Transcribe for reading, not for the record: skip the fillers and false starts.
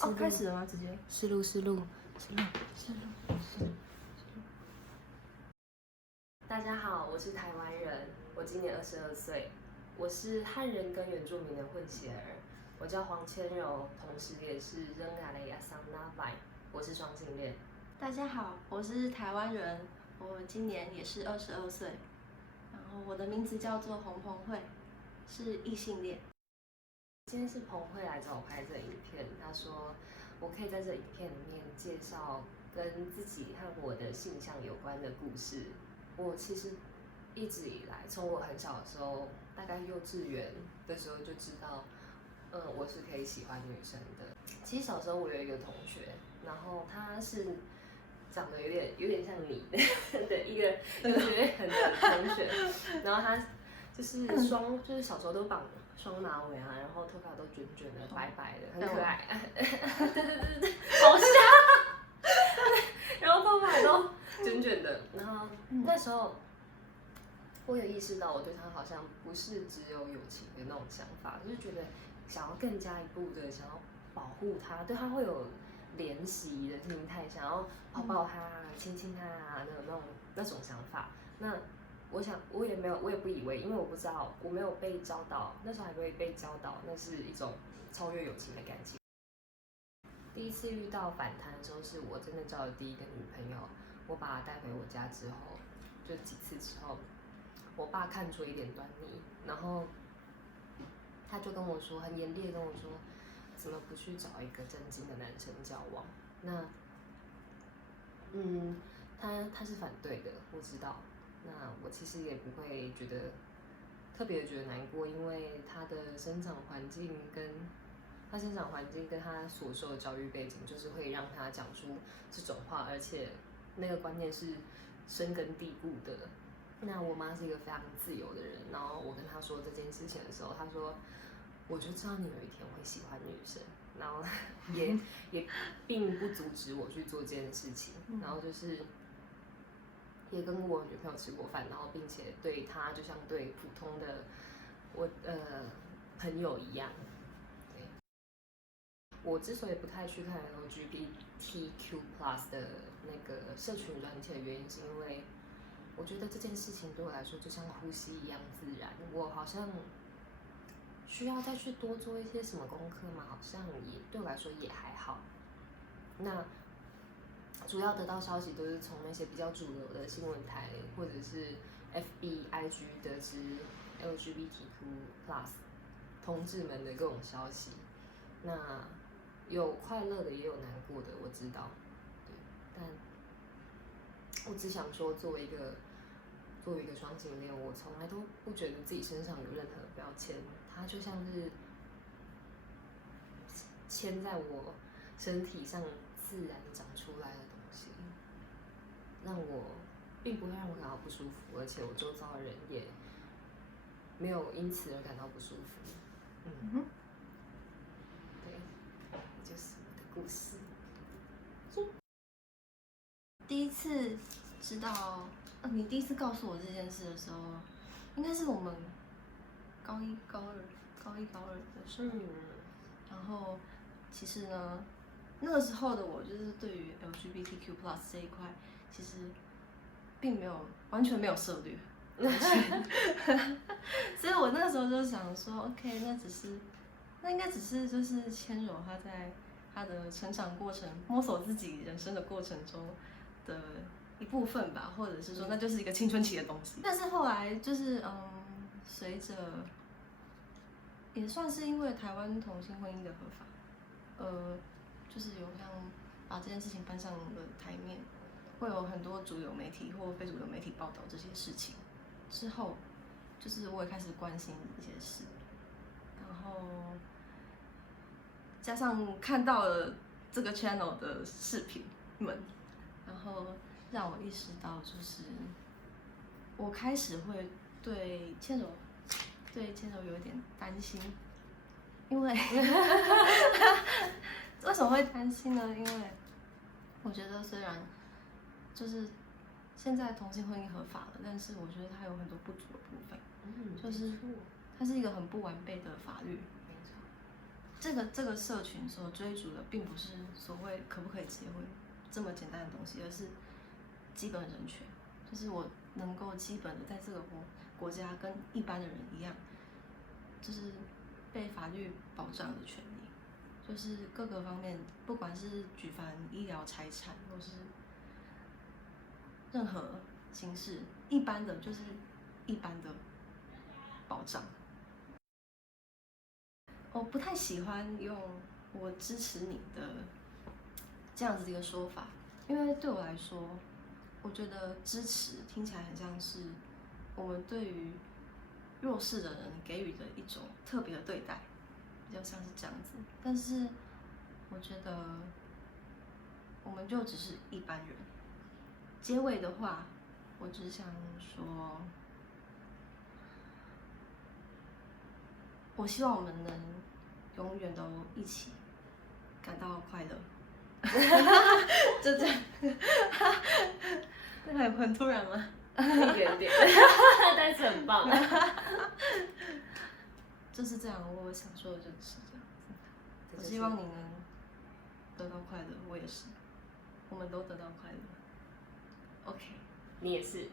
哦，开始了吗？直接是录。大家好，我是台湾人，我今年22岁，我是汉人跟原住民的混血儿，我叫黄千柔，同时也是扔阿雷亚桑纳拜，我是双性恋。大家好，我是台湾人，我今年也是22岁，然后我的名字叫做洪鹏慧，是异性恋。今天是彭慧来找我拍这影片，他说我可以在这影片里面介绍跟自己和我的性向有关的故事。我其实一直以来，从我很小的时候，大概幼稚园的时候就知道，我是可以喜欢女生的。其实小时候我有一个同学，然后他是长得有点像你的一个幼稚园的同学，然后他就是就是小时候都绑双马尾啊，然后头发都卷卷的、白白的，很可爱。对，好像。然后头发都卷卷的，然后那时候我有意识到，我对他好像不是只有友情的那种想法，就是觉得想要更加一步的想要保护他，对他会有怜惜的心态，想要抱抱他、亲亲他啊，那种想法。那我想，我也不以为，因为我不知道，我没有被教导，那时候还没有被教导，那是一种超越友情的感情。第一次遇到反弹的时候，是我真的交的第一个女朋友。我把她带回我家之后，就几次之后，我爸看出一点端倪，然后他就跟我说，很严厉的跟我说，怎么不去找一个正经的男生交往？那，他是反对的，我知道。那我其实也不会觉得特别觉得难过，因为他的生长环境跟他所受的教育背景，就是会让他讲出这种话，而且那个观念是深根蒂固的。那我妈是一个非常自由的人，然后我跟她说这件事情的时候，她说我就知道你有一天会喜欢女生，然后也并不阻止我去做这件事情，然后就是也跟我女朋友吃过饭，然后并且对她就像对普通的朋友一样。我之所以不太去看 LGBTQ+ 的那个社群软体的原因，是因为我觉得这件事情对我来说就像呼吸一样自然。我好像需要再去多做一些什么功课吗？好像也对我来说也还好。那主要得到消息都是从那些比较主流的新闻台或者是 FB、IG 得知 LGBTQ+ 同志们的各种消息。那有快乐的，也有难过的，我知道，对，但我只想说，作为一个双性恋，我从来都不觉得自己身上有任何标签，它就像是牵在我身体上自然长出来的东西，并不会让我感到不舒服，而且我周遭的人也没有因此而感到不舒服。就是我的故事。第一次知道，你第一次告诉我这件事的时候，应该是我们高一、高二的时候。然后其实呢，那个时候的我就是对于 LGBTQ+ 这一块，其实并没有完全没有涉猎，所以我那个时候就想说 ，OK， 那应该只是就是千柔她在她的成长过程、摸索自己人生的过程中的一部分吧，或者是说那就是一个青春期的东西。但是后来就是随着也算是因为台湾同性婚姻的合法，就是有像把这件事情搬上了台面，会有很多主流媒体或非主流媒体报道这些事情。之后，就是我也开始关心一些事，然后加上看到了这个 channel 的视频们，然后让我意识到，就是我开始会对千柔有一点担心，因为为什么会担心呢？因为我觉得虽然就是现在同性婚姻合法了，但是我觉得它有很多不足的部分，就是它是一个很不完备的法律，这个社群所追逐的，并不是所谓可不可以结婚这么简单的东西，而是基本人权，就是我能够基本的在这个国家跟一般的人一样，就是被法律保障的权利，就是各个方面，不管是举凡医疗、财产，或是任何形式，一般的就是一般的保障。我不太喜欢用"我支持你"的这样子的一个说法，因为对我来说，我觉得支持听起来很像是我们对于弱势的人给予的一种特别的对待，比较像是这样子。但是我觉得我们就只是一般人。结尾的话，我只想说，我希望我们能永远都一起感到快乐。就这样，那很突然吗？一点点，但是很棒。就是这样，我想说的就是这样子。我希望你能得到快乐，我也是，我们都得到快乐。OK，你也是。